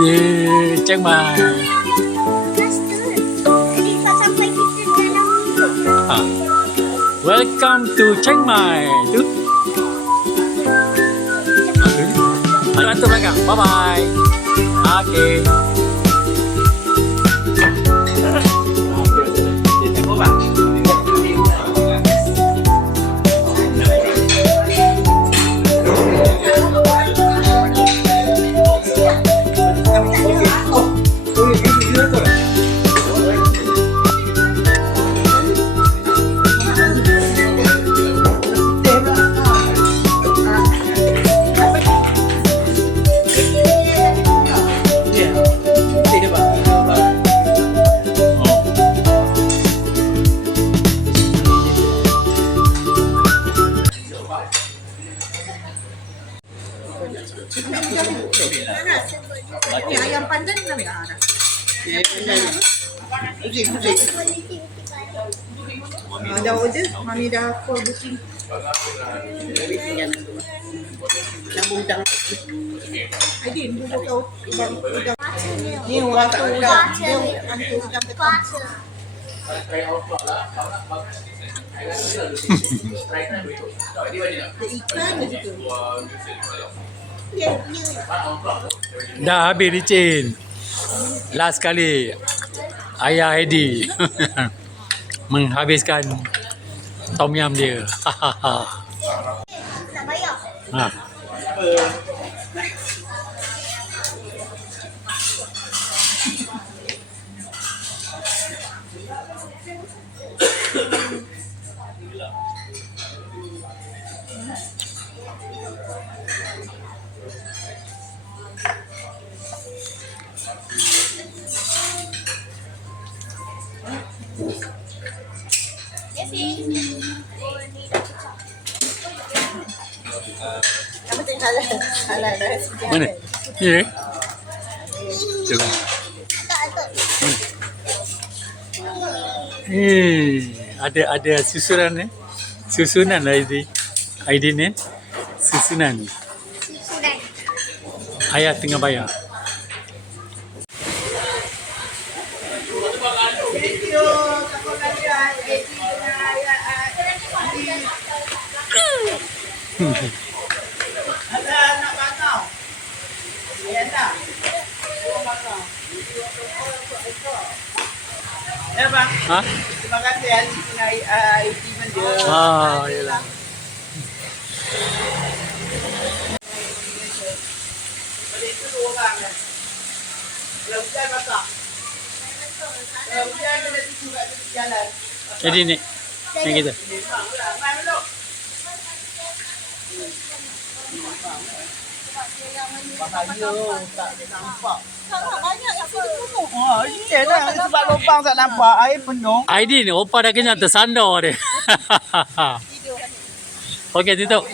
Di Chiang Mai. Ah. Welcome to Chiang Mai. Tu. Hantu belakang. Bye bye. Okay. Ni ayam pandan dah ada. Pusing. Dah order, mami dah call booking. Dah. Aidin, dulu kau udah. Ni orang tak udah. Dia hantu udang tetap. Ikan gitu. Dah habis licin. Last kali Ayah Hedi menghabiskan tom yum dia. Ha. Apa tu halal dah. Mana? Ni eh? Coba. Ada susunan eh? Susunan lah ID. ID ni. Susunan. Ayah tengah bayar. Ada anak bangau. Ya dah. Bangau. Ya bang. Ha? Terima kasih Ali punya IT benda. Ah, yalah. Pada itu dua orang kan. Kalau hujan masak. Kalau hujan kena tisu kat tepi jalan. Jadi ni. Ni kita. Mai meluk. Bahaya tak nampak. Banyak isi dia penuh. Oh, iya dah sebab lubang tak nampak air penuh. ID ni opa dah kenyang tersandar dia. Okey, tutup.